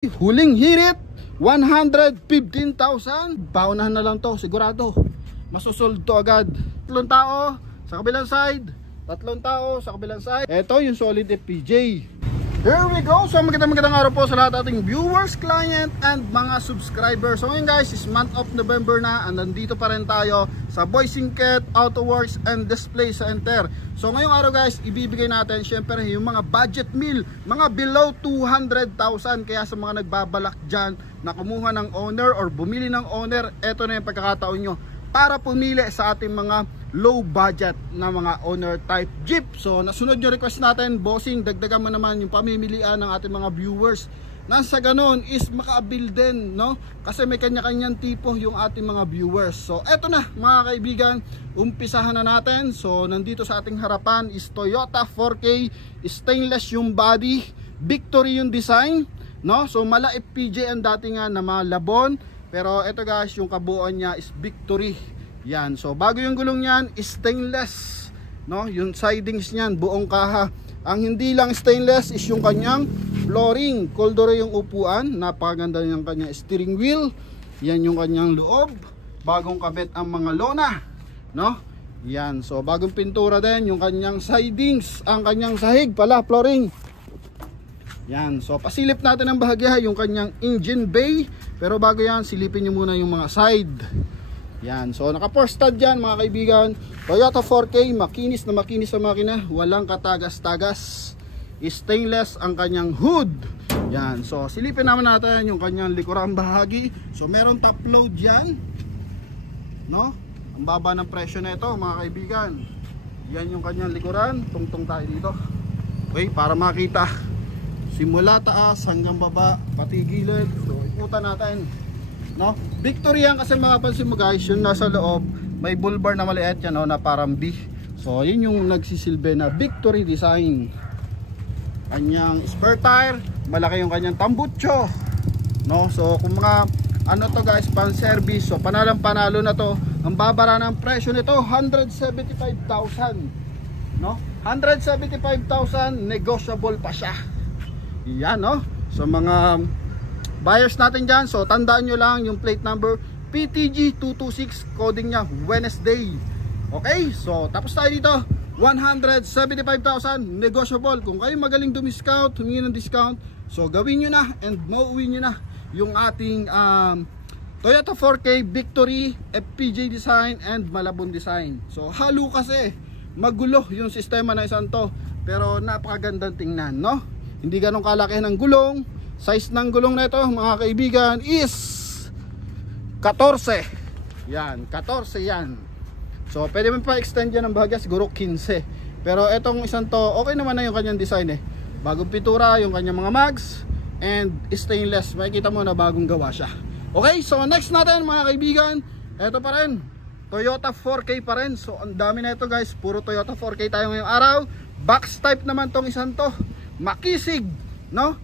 Huling hirit 115,000. Paunahan na lang to, sigurado masusold to agad. 3 tao sa kabilang side, 3 tao sa kabilang side. Ito yung solid FPJ. Here we go. So magandang araw po sa lahat ating viewers, client, and mga subscribers. So ngayon guys, is month of November na, and nandito pa rin tayo sa Boysinket Autoworks and Display Center. So ngayong araw guys, ibibigay natin syempre yung mga budget meal, mga below 200,000. Kaya sa mga nagbabalak dyan na kumuha ng owner or bumili ng owner, eto na yung pagkakataon nyo para pumili sa ating mga low budget na mga owner type jeep. So nasunod yung request natin, bossing, dagdagan mo naman yung pamimilian ng ating mga viewers. Nasa ganon is makaabil din, no? Kasi may kanya-kanyang tipo yung ating mga viewers. So eto na mga kaibigan, umpisahan na natin. So nandito sa ating harapan is Toyota 4K, stainless yung body, Victory yung design, no? So mala FPJ ang datingan na malabon, pero eto guys, yung kabuuan niya is Victory. Yan, so bago yung gulong niyan, stainless, no? Yung sidings niyan, buong kaha. Ang hindi lang stainless is yung kanyang flooring. Coldore yung upuan, napakaganda yung kanyang steering wheel. Yan yung kanyang loob. Bagong kabit ang mga lona, no? Yan, so bagong pintura din yung kanyang sidings, ang kanyang sahig pala, flooring. Yan, so pasilip natin ang bahagya yung kanyang engine bay. Pero bago yan, silipin nyo muna yung mga side. Yan, so naka-4 dyan mga kaibigan. Toyota 4K, makinis na makinis sa makina, walang katagas-tagas. Stainless ang kanyang hood. Yan, so silipin naman natin yung kanyang likurang bahagi. So meron top load yan, no? Ang baba ng presyo na ito mga kaibigan. Yan yung kanyang likuran. Tungtong tayo dito, okay, para makita simula taas hanggang baba, pati gilid. So ikutan natin, no? Victory yan kasi mapapansin mo guys, yung nasa loob may bull bar na maliit yan, no, na parang B. So yun yung nagsisilbi na Victory design. Kanyang spare tire, malaki yung kanyang tambutso, no? So kung mga ano to guys, pan service, so panalang panalo na to. Ang babara ng presyo nito 175,000, no? 175,000, negotiable pa siya. Yan, no? So mga buyers natin dyan, so tandaan nyo lang yung plate number PTG226, coding nya Wednesday. Okay, so tapos tayo dito, 175,000 negotiable. Kung kayo magaling dumiscount, humingi ng discount, so gawin nyo na and mauwi nyo na yung ating Toyota 4K Victory FPJ design and Malabon design. So halo kasi, magulo yung sistema na isang to, pero napakagandang tingnan, no? Hindi ganong kalaki ng gulong. Size ng gulong na ito mga kaibigan is 14. Yan, 14 yan. So pwede mo pa extend yan ng bahagya, siguro 15. Pero etong isang to, okay naman na yung kanyang design eh. Bagong pintura, yung kanyang mga mags, and stainless. Makikita mo na bagong gawa siya. Okay, so next natin mga kaibigan, eto pa rin, Toyota 4K pa rin. So ang dami na ito guys, puro Toyota 4K tayo ngayong araw. Box type naman tong isang to, makisig, no?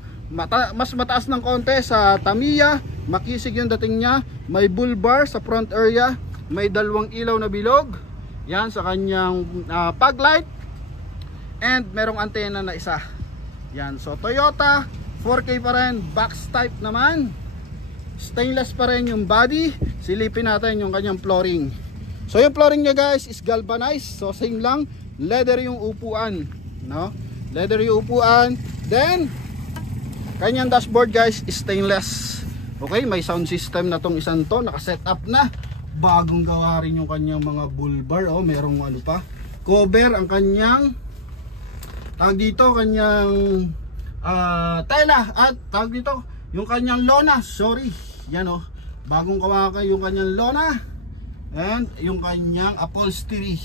Mas mataas ng konti sa Tamiya, makisig yung dating niya. May bull bar sa front area, may dalawang ilaw na bilog yan sa kanyang fog light, and merong antena na isa. Yan, so Toyota 4K pa rin, box type naman, stainless pa rin yung body. Silipin natin yung kanyang flooring. So yung flooring niya guys is galvanized, so same lang, leather yung upuan, no? Leather yung upuan. Then kanyang dashboard guys is stainless. Okay, may sound system na tong isang to, naka-set up na. Bagong gawa rin yung kanyang mga bull bar. Oh, merong ano pa, cover ang kanyang tawag dito, kanyang tela, at tawag dito yung kanyang lona. Sorry, yan oh, bagong gawa yung kanyang lona, and yung kanyang upholstery,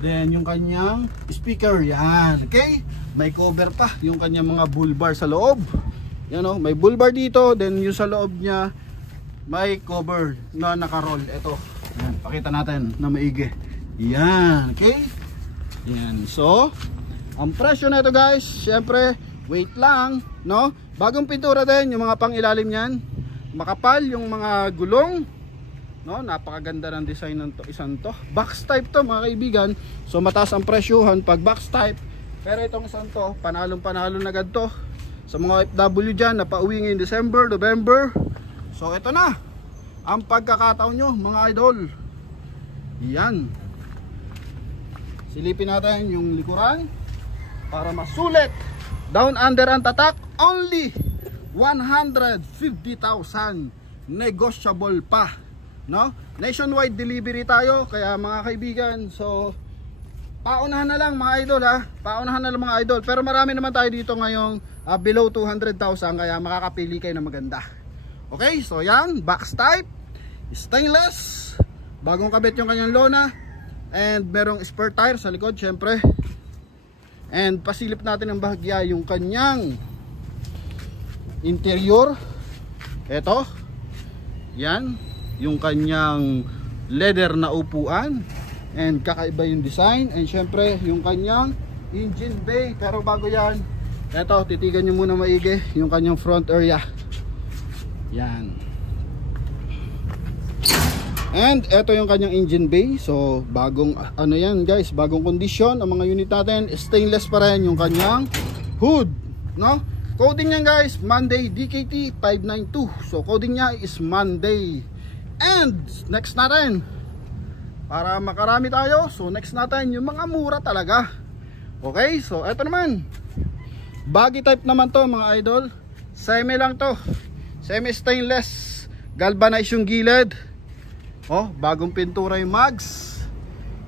then yung kanyang speaker. Yan, okay, may cover pa yung kanyang mga bull bar sa loob. Yan o, may bull bar dito, then yung sa loob niya may cover na naka-roll. Ito, yan, pakita natin na maigi. Yan, okay. Yan, so ang presyo na ito guys, syempre wait lang, no? Bagong pintura din yung mga pang-ilalim niyan, makapal yung mga gulong, no? Napakaganda ng design ng isang to. Box type to mga kaibigan, so mataas ang presyuhan pag box type. Pero itong isang to, panalong panalo na agad to. sa mga OFW dyan na pauwi ngayong December, November. So ito na ang pagkakataon nyo mga idol. Yan, silipin natin yung likuran para masulit. Down under ang tatak, only 150,000, negotiable pa, no? Nationwide delivery tayo, kaya mga kaibigan, so paunahan na lang mga idol ha, paunahan na lang mga idol. Pero marami naman tayo dito ngayong below 200,000, kaya makakapili kayo na maganda. Okay, so yan, box type, stainless, bagong kabit yung kanyang lona, and merong spare tire sa likod syempre. And pasilip natin ng bahagya yung kanyang interior. Eto, yan, yung kanyang leather na upuan, and kakaiba yung design. And syempre yung kanyang engine bay. Pero bago yan, eto, titigan nyo muna maigi yung kanyang front area. Yan. And eto yung kanyang engine bay. So bagong ano yan guys, bagong kondisyon ang mga unit natin. Stainless pa rin yung kanyang hood, no? Coding niyan guys, Monday DKT 592. So coding niya is Monday. And next natin, para makarami tayo, so next natin yung mga mura talaga. Okay, so eto naman, baggy type naman to mga idol. Semi lang to, semi stainless, galvanize yung gilid. Oh, bagong pintura yung mags.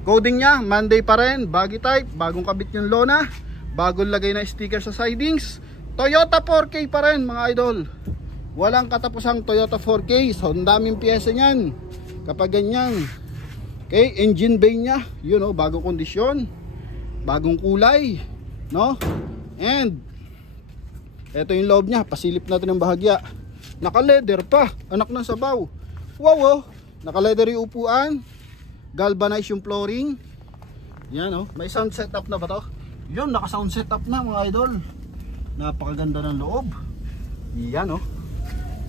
Coding niya Monday pa rin, baggy type, bagong kabit yung lona, bagong lagay na sticker sa sidings. Toyota 4K pa rin mga idol. Walang katapusang Toyota 4K. So ang daming pyesa niyan kapag ganyan. Okay, engine bay niya, you know, bagong kondisyon, bagong kulay, no? And eto yung loob niya, pasilip natin ng bahagya. Naka leather pa, anak ng sabaw. Wow, oh. Naka leather yung upuan, galvanize yung flooring. Yan, oh. May sound setup na ba to? Yun, naka sound setup na mga idol. Napakaganda ng loob. Yan, oh.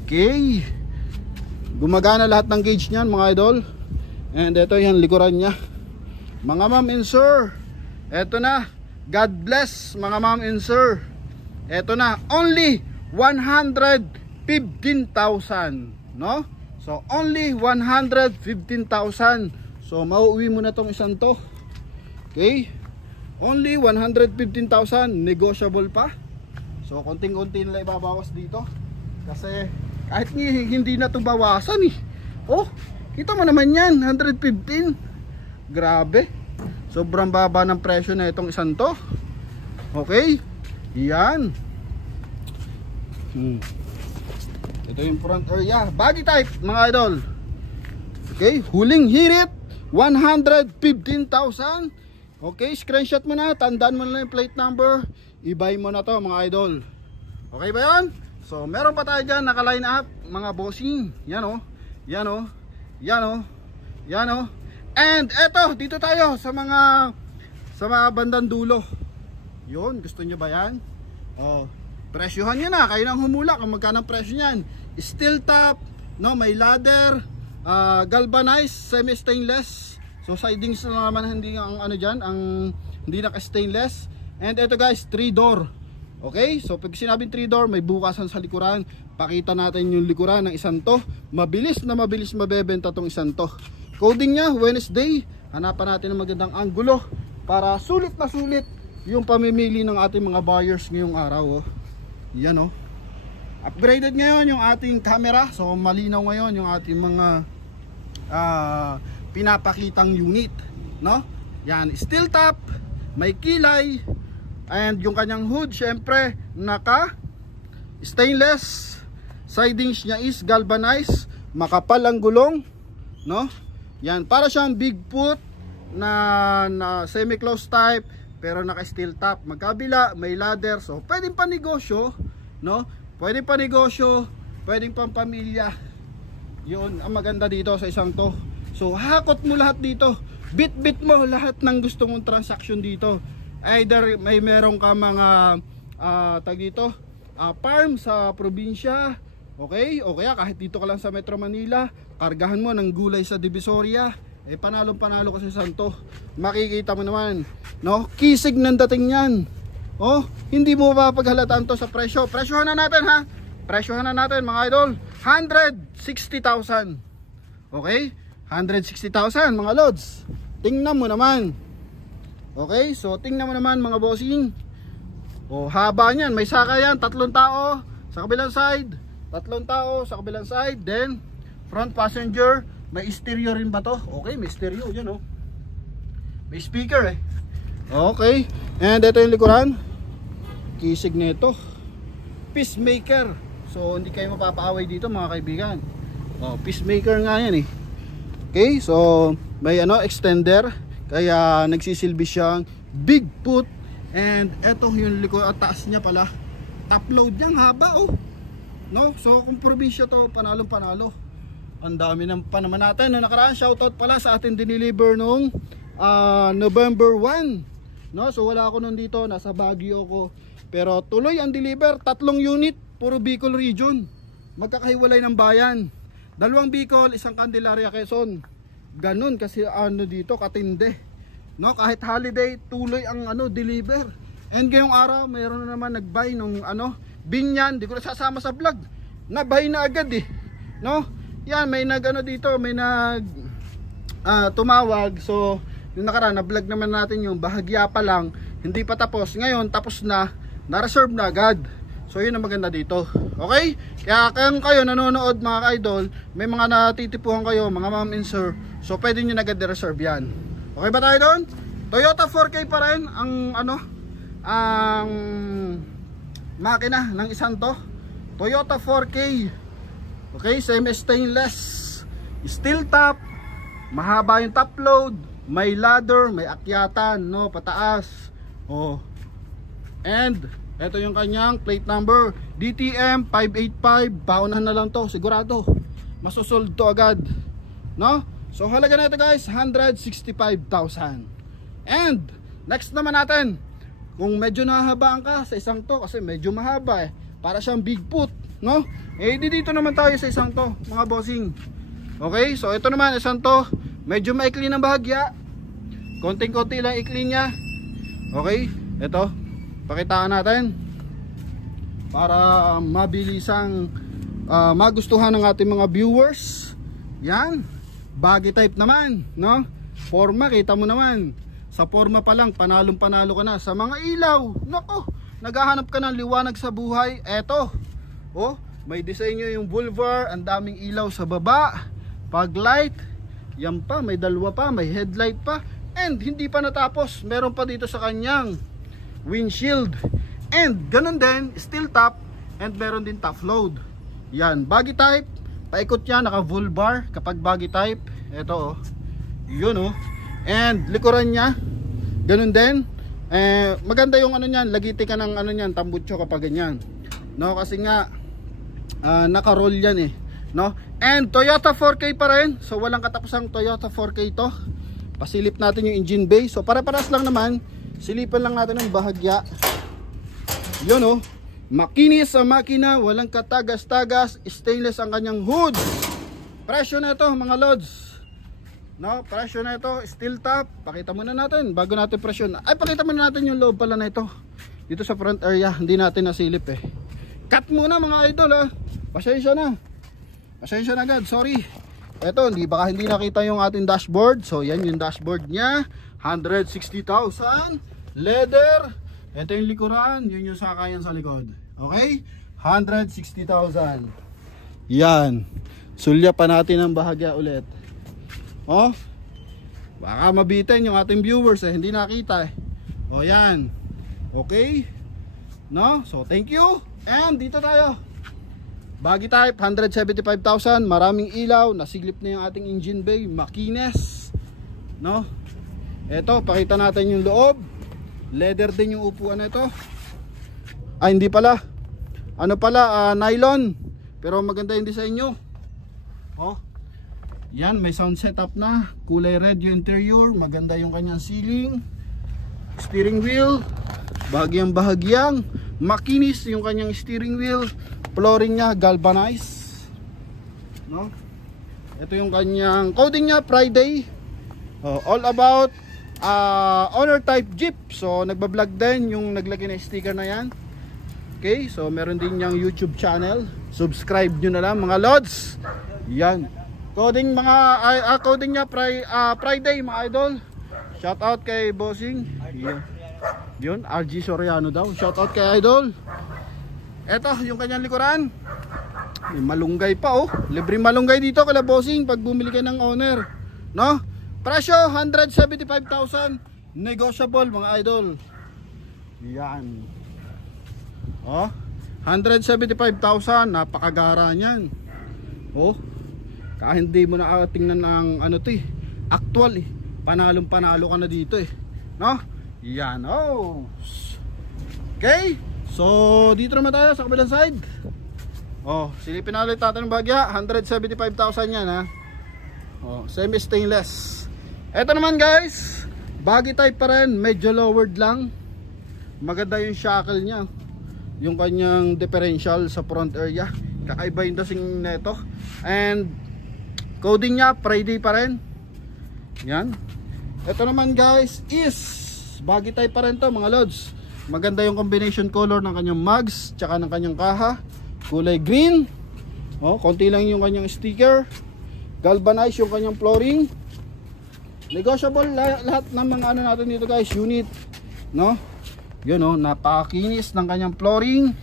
Okay, gumagana lahat ng gauge niyan mga idol. And ito yan likuran niya mga ma'am and sir. Ito na, God bless mga ma'am and sir. Ito na, only 115,000, no? So only 115,000. So mauuwi mo na tong isang to. Okay, only 115,000, negotiable pa. So konting-konti nila ibabawas dito kasi kahit hindi na ito bawasan eh. Oh, kita mo naman yan, 115. Grabe, sobrang baba ng presyo na itong isang to. Okay, yan. Ito yung front area, body type mga idol. Okay, huling hirit 115,000. Okay, screenshot mo na, tandaan mo na yung plate number, i-buy mo na to mga idol. Okay ba yan? So meron pa tayo dyan naka-line up mga bossing. Yan o, yan o, yan o, yan o. And eto, dito tayo sa mga bandang dulo. Yun, gusto nyo ba yan? Oh, presyohan nyo na, kayo nang humula kung magkano presyo nyan. Steel top, no, may ladder, galvanized, semi stainless. So sidings na naman, hindi ang ano dyan, ang hindi naka stainless. And eto guys, 3 door. Okay, so pag sinabing 3 door, may bukasan sa likuran. Pakita natin yung likuran ng isang to. Mabilis na mabilis mabebenta tong isang to. Coding niya Wednesday. Hanapan natin ng magandang angulo para sulit na sulit yung pamimili ng ating mga buyers ngayong araw. Oh. Yan oh. Upgraded ngayon yung ating camera. So malinaw ngayon yung ating mga pinapakitang unit, no? Yan, steel top, may kilay. And yung kanyang hood, syempre, naka stainless. Sidings niya is galvanized. Makapal ang gulong, no? Yan, para siyang Bigfoot na semi-closed type, pero naka steel top. Magkabila, may ladder. So, pwedeng pa negosyo, no? Pwedeng pa negosyo, pwedeng pang pamilya. Yun, ang maganda dito sa isang to. So, hakot mo lahat dito. Bit-bit mo lahat ng gusto mong transaction dito. Either may meron ka mga tag dito, farm sa probinsya, okay? O kaya kahit dito ka lang sa Metro Manila, kargahan mo ng gulay sa Divisoria, eh panalong panalo ka sa Santo. Makikita mo naman, no? Kisig ng dating yan. Oh, hindi mo mapaghalatan to sa presyo. Presyohan na natin ha. Presyohan na natin mga idol. 160,000. Okay? 160,000 mga lods. Tingnan mo naman. Okay? So tingnan mo naman mga bossing. Oh, haba niyan. May saka yan. 3 tao sa kabilang side. 3 tao sa kabilang side. Then front passenger. May stereo rin ba to? Okay, may stereo. Yan oh. May speaker eh. Okay. And ito yung likuran. Kisig nito. Peacemaker. So hindi kayo mapapaaway dito mga kaibigan. Oh, peacemaker nga yan eh. Okay, so may extender. Kaya nagsisilbi siyang Bigfoot. And eto yung likuran, taas niya pala. Top load niyang haba oh. No? So kung probinsya to, panalong panalo. Ang dami pa naman natin na nakaraan. Shoutout pala sa atin diniliver nung November 1. No? So wala ako nun dito, nasa Baguio ko. Pero tuloy ang deliver, 3 unit, puro Bicol region. Magkakahiwalay ng bayan. 2 Bicol, 1 Candelaria, Quezon. Ganun kasi dito katinde. No, kahit holiday, tuloy ang deliver. And ngayong araw, mayroon na naman nag-buy nung Binyan, di ko na sasama sa vlog. Na-buy na agad eh. No? Yan, may dito, may tumawag. So, yung nakaraan, na-vlog naman natin yung bahagya pa lang, hindi pa tapos. Ngayon, tapos na, na-reserve na agad. So, yun ang maganda dito. Okay? Kaya kung kayo nanonood mga idol, may mga natitipuhan kayo, mga ma'am and sir, so pwede nyo na agad i-reserve yan. Okay ba tayo doon? Toyota 4K pa rin ang ang makina ng isang to. Toyota 4K. Okay, semi-stainless, steel top, mahaba yung top load, may ladder, may akyatan, no, pataas. Oh. And ito yung kanyang plate number, DTM 585. Paunahan na lang to, sigurado. Masusold to agad, no? So halaga na ito guys, 165,000. And next naman natin, kung medyo nahahabaan ka sa isang to, kasi medyo mahaba eh, para siyang Bigfoot, no? Eh dito naman tayo sa isang to mga bossing. Okay, so ito naman isang to, medyo maikli ng bahagya, konting-konti lang ikli niya. Okay, ito pakitaan natin para mabilisang magustuhan ng ating mga viewers. Yan, baggy type naman, no? Forma, kita mo naman, sa forma pa lang panalong panalo ka na. Sa mga ilaw, nako, naghahanap ka ng liwanag sa buhay, eto oh, may disenyo yung boulevard, ang daming ilaw sa baba, pag light, yan pa, may dalawa pa, may headlight pa. And hindi pa natapos, meron pa dito sa kanyang windshield. And ganun din, steel top, and meron din top load. Yan, baggy type, paikot yan, naka full bar kapag baggy type. Ito oh, yun oh. And likuran niya, ganun din. Maganda yung niyan, lagiti ka ng niyan, tambutso kapag ganyan. No, kasi nga naka-roll yan eh, no? And Toyota 4K pa rin. So walang katapusang Toyota 4K to. Pasilip natin yung engine bay. So para-paras lang naman, silipan lang natin ng bahagya. Yun oh, makinis sa makina, walang katagas-tagas, stainless ang kanyang hood. Presyo na ito mga lods, no? Presyo na ito, steel top. Pakita muna natin bago natin presyo. Ay, pakita muna natin yung loob pala na ito. Dito sa front area, hindi natin nasilip eh. Cut muna mga idol ha. Pasensya na. Pasensya na agad, sorry. Eto, baka hindi nakita yung ating dashboard. So yan yung dashboard niya, 160,000. Leather. Ito yung likuran, yun yung sakayan sa likod. Okay? 160,000. Yan. Sulya pa natin ang bahagya ulit. Oh, baka mabitin yung ating viewers eh, hindi nakita eh. O yan. Okay? No? So thank you. And dito tayo. Baggy type, 175,000. Maraming ilaw, nasiglip na yung ating engine bay, makines, no? Eto, pakita natin yung loob. Leather din yung upuan na ito. Ay, hindi pala. Ano pala, nylon. Pero maganda yung design nyo. Oh, yan, may sound setup na. Kulay red yung interior. Maganda yung kanyang ceiling. Steering wheel, bahagyang makinis yung kanyang steering wheel. Flooring niya galvanized, no? Ito yung kanyang coding niya, Friday. All about Honor type Jeep. So nagbablog din yung naglagay na sticker na yan. Okay, so meron din niyang YouTube channel. Subscribe nyo na lang mga lods. Yan. Coding coding niya Friday mga idol. Shout out kay Bossing. Yun, RG Soriano daw. Shout out kay idol. Eto yung kanyang likuran. May malunggay pa oh. Libre malunggay dito kala Bossing pag bumili ka ng owner. No? Presyo 175,000. Negotiable mga idol. Yan. Oh, 175,000. Napakagara niyan. Oh. Kahit hindi mo na tingnan ng ano 'to eh. Actual eh. Panalong panalo ka na dito eh. No? Yan. Oh. Okay. So, dito naman tayo sa kabilang side. Oh, silipin na ulit natin ng bagya. 175,000 yan ha. Oh, semi stainless. Ito naman guys, baggy type pa rin, medyo lowered lang. Maganda yung shackle niya. Yung kanyang differential sa front area. Kakaiba yung dasing neto. And coding niya Friday pa rin. Yan. Ito naman guys is baggy type pa rin to mga lods. Maganda yung combination color ng kanyang mugs tsaka ng kanyang kaha. Kulay green. Oh, konti lang yung kanyang sticker. Galvanized yung kanyang flooring. Negotiable lahat ng mga ano natin dito guys, unit. No? Yun oh, napakakinis ng kanyang flooring.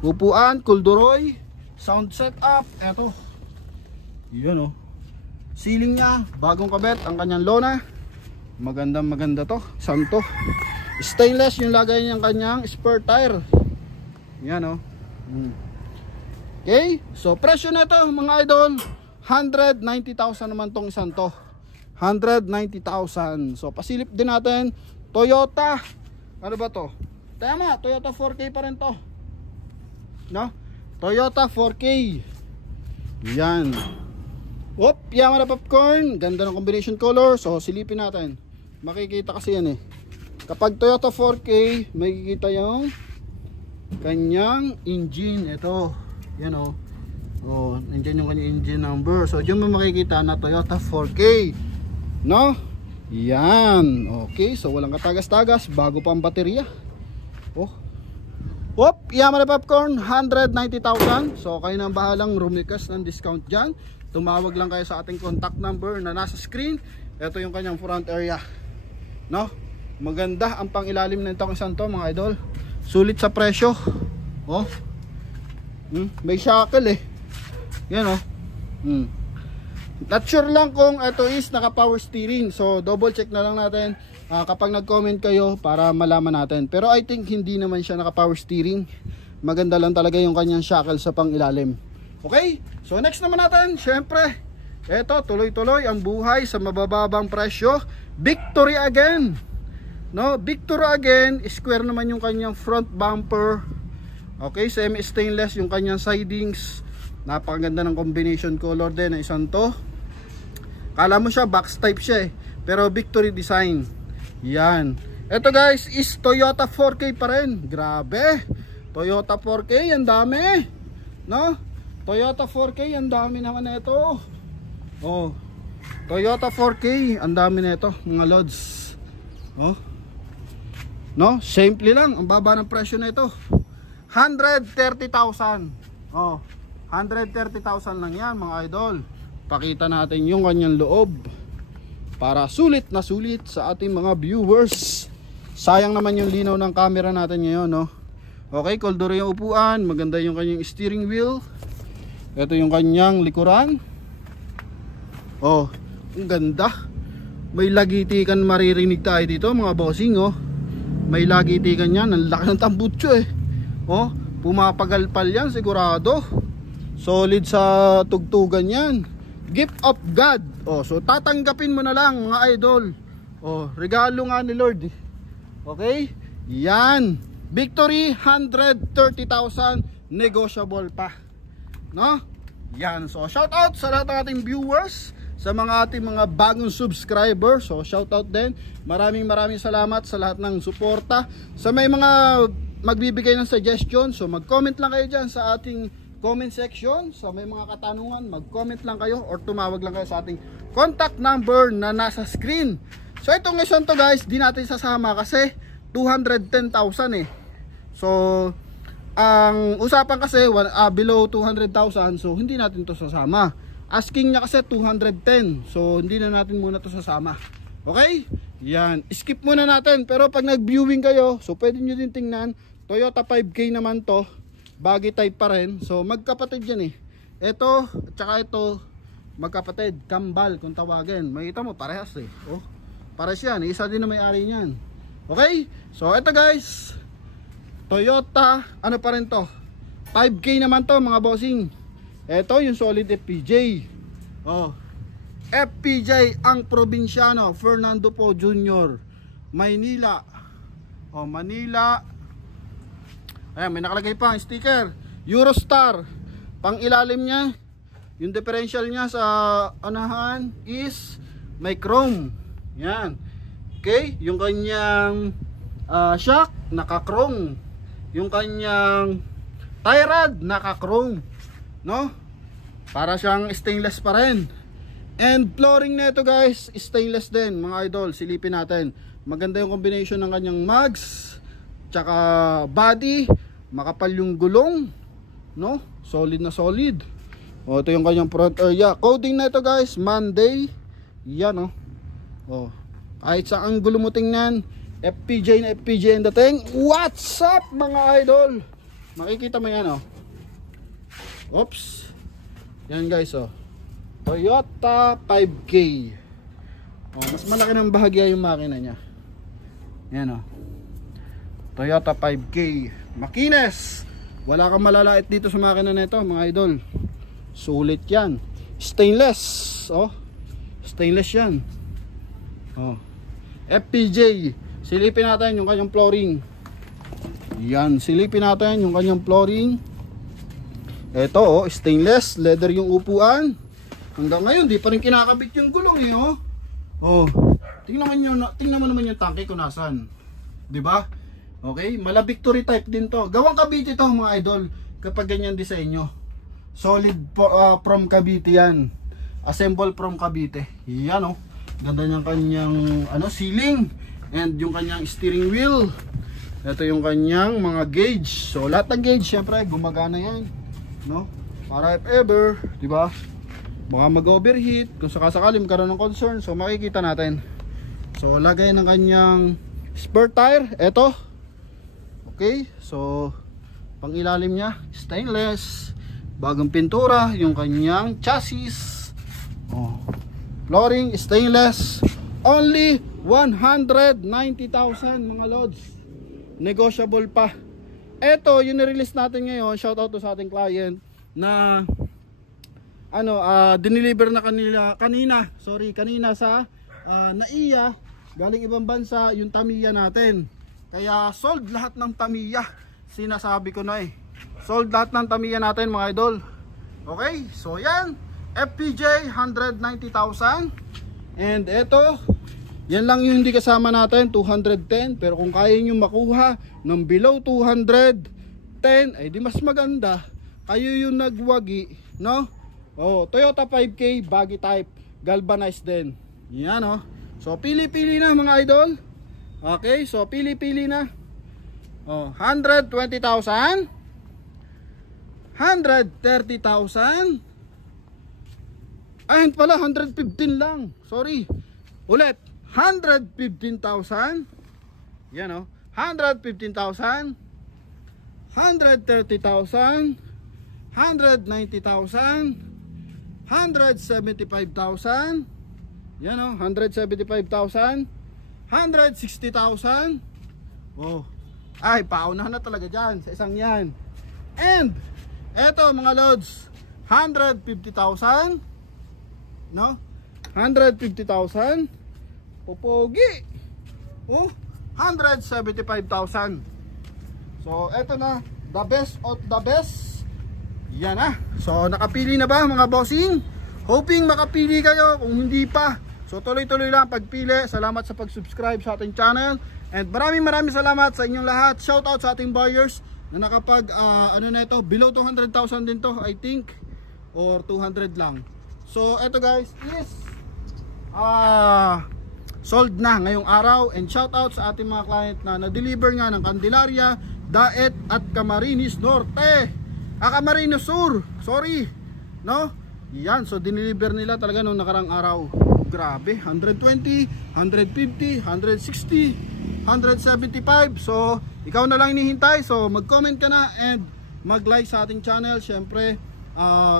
Upuan, kulduroy, sound setup, eto. Yun oh. Ceiling niya, bagong kabit ang kanyang lona. Maganda to, santo. Stainless yung lagay niyang kanyang spare tire. Yan oh. Okay, so presyo na ito mga idol, 190,000 naman tong isang to. 190,000. So pasilip din natin Toyota. Ano ba to? Tama, Toyota 4K pa rin to. No? Toyota 4K. Yan. Whoop, Yamaha popcorn. Ganda ng combination color. So silipin natin. Makikita kasi yan eh. Kapag Toyota 4K, makikita yung kanyang engine. Ito. Yan o. Oh, nandiyan yung kanyang engine number. So diyan mo makikita na Toyota 4K. No? Yan. Okay, so walang katagas-tagas. Bago pa ang baterya. Oh. Whoop, Yamaha popcorn, 190,000. So kayo nang bahalang rumikas ng discount dyan. Tumawag lang kayo sa ating contact number na nasa screen. Ito yung kanyang front area. No? Maganda ang pangilalim ng itong isang to mga idol. Sulit sa presyo. Oh. May shackle eh. Yan oh. Not sure lang kung ito is naka power steering. So double check na lang natin kapag nag-comment kayo para malaman natin. Pero I think hindi naman siya naka power steering. Maganda lang talaga yung kanyang shackle sa pangilalim. Okay? So next naman natin, syempre, eto tuloy-tuloy ang buhay sa mabababang presyo. Victory again. No, Victory again. Square naman yung kanyang front bumper. Okay, semi stainless yung kanyang sidings. Napakaganda ng combination color din ng isang to. Kala mo siya box type siya eh, pero Victory design. Yan. Ito guys is Toyota 4K pa rin. Grabe. Toyota 4K, ang dami. No? Toyota 4K, ang dami naman na ito. Oh. Toyota 4K, ang dami na ito, mga lods. Oh. No? Simple lang, ang baba ng presyo na ito. 130,000. Oh. 130,000 lang yan mga idol. Pakita natin yung kanyang loob para sulit na sulit sa ating mga viewers. Sayang naman yung linaw ng camera natin ngayon, no? Okay, koldoro yung upuan. Maganda yung kanyang steering wheel. Ito yung kanyang likuran. Oh, ang ganda. May lagitikan maririnig tayo dito mga bossing, oh. May lagitikan yan. Ang laki ng tambutso eh. Oh, pumapagalpal yan sigurado. Solid sa tugtugan yan. Gift of God. Oh, so tatanggapin mo na lang mga idol. Oh, regalo nga ni Lord. Okay? Yan. Victory 130,000, negotiable pa. No? Yan. So shout out sa lahat ng ating viewers, sa mga ating mga bagong subscribers. So shout out din. Maraming salamat sa lahat ng suporta. Sa may mga magbibigay ng suggestion, so mag-comment lang kayo dyan sa ating comment section. So may mga katanungan, mag-comment lang kayo or tumawag lang kayo sa ating contact number na nasa screen. So itong isang to guys, di natin sasama kasi 210,000 eh. So ang usapan kasi below 200,000, so hindi natin to sasama. Asking niya kasi 210, so hindi na natin muna to sasama. Okay? Yan, skip muna natin. Pero pag nag-viewing kayo, so pwede nyo din tingnan. Toyota 5K naman to, baggy type pa rin. So magkapatid yan eh. Ito, at saka ito, magkapatid, kambal kung tawagin. Makita mo, parehas eh. Oh, parehas yan, isa din na may-ari niyan. Okay? So ito guys, Toyota, ano pa rin to, 5K naman to mga bossing. Ito yung solid FPJ. Oh, FPJ ang probinsyano, Fernando Po Jr. Maynila. Oh, Manila. Ayan, may nakalagay pa ang sticker, Eurostar. Pang ilalim niya, yung differential niya sa anahan is may chrome. Yan. Okay, yung kanyang shock naka-chrome. Yung kanyang tie rod naka-chrome, no? Para siyang stainless pa rin. And flooring nito guys, stainless din mga idol. Silipin natin. Maganda yung combination ng kanyang mags, tsaka body, makapal yung gulong, no? Solid na solid. O, ito yung kanyang front area. Coding na ito guys, Monday. Yan o. O, kahit sa ang gulo mo tingnan, FPJ na FPJ ang dating. What's up mga idol? Makikita mo yan o. Oops. Yan guys o. Toyota 5K. O, mas malaki ng bahagya yung makina nya. Yan o. Toyota 5K. Makines. Wala kang malalait dito sa makina na ito mga idol. Sulit yan. Stainless. Oh, stainless yan. Oh, FPJ. Silipin natin yung kanyang flooring. Yan, silipin natin yung kanyang flooring. Ito oh, stainless. Leather yung upuan. Hanggang ngayon di pa rin kinakabit yung gulong eh oh. Oh, tingnan mo naman yung tangke kung nasan. 'Di ba? Okay, mala Victory type din to. Gawang Cavite to mga idol kapag ganyan disenyo. Solid from Cavite yan. Assemble from Cavite. Yan oh. Ganda ng kanyang ceiling and yung kanyang steering wheel. Ito yung kanyang mga gauge. So lahat ng gauge syempre gumagana yan, no? Para if ever, 'di ba? Baka mag-overheat, kung sakasakali magkaroon ng concern, so makikita natin. So lagay ng kanyang spare tire, ito. Okay, so pang ilalim niya, stainless. Bagong pintura, yung kanyang chassis. Oh, flooring, stainless. Only 190,000 mga lods. Negotiable pa. Ito, yung nirelease natin ngayon, shout out to sa ating client na dineliver na kanina sa NAIA, galing ibang bansa yung Tamiya natin. Kaya sold lahat ng Tamiya. Sinasabi ko na eh. Sold lahat ng Tamiya natin mga idol. Okay, so yan. FPJ 190,000. And eto, yan lang yung hindi kasama natin, 210. Pero kung kaya nyo makuha ng below 210, ay di mas maganda. Kayo yung nagwagi, no? Oh, Toyota 5K baggy type, galvanized din. Yan oh. So pili-pili na mga idol. Okay, so pili-pili na. Oh, 120,000, 130,000. Ay, pala 115 lang. Sorry. Ulit, 115,000. Yan oh. 115,000, 130,000, 190,000, 175,000. Yan oh, 175,000, 160,000. Oh. Ay, paunahan na talaga diyan sa isang 'yan. And eto mga lods, 150,000. No? 150,000. Popogi. Oh, 175,000. So eto na, the best of the best. Yan na. So nakapili na ba mga bossing? Hoping makapili kayo. Kung hindi pa, so tuloy-tuloy lang pagpili. Salamat sa pag-subscribe sa ating channel. And maraming salamat sa inyong lahat. Shout out sa ating buyers na nakapag na ito, below 200,000 din to, I think, or 200 lang. So eto guys is sold na ngayong araw. And shout out sa ating mga client na na-deliver nga ng Candelaria, Daet at Camarines Norte, Camarines Sur, sorry, no? Yan, so dineliver nila talaga nung nakarang araw. Grabe, 120, 150, 160, 175. So ikaw na lang hinihintay. So mag-comment ka na and mag-like sa ating channel. Syempre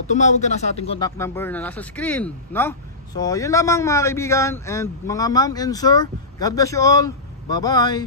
tumawag ka na sa ating contact number na nasa screen, no? So yun lamang mga kaibigan and mga ma'am and sir. God bless you all. Bye bye.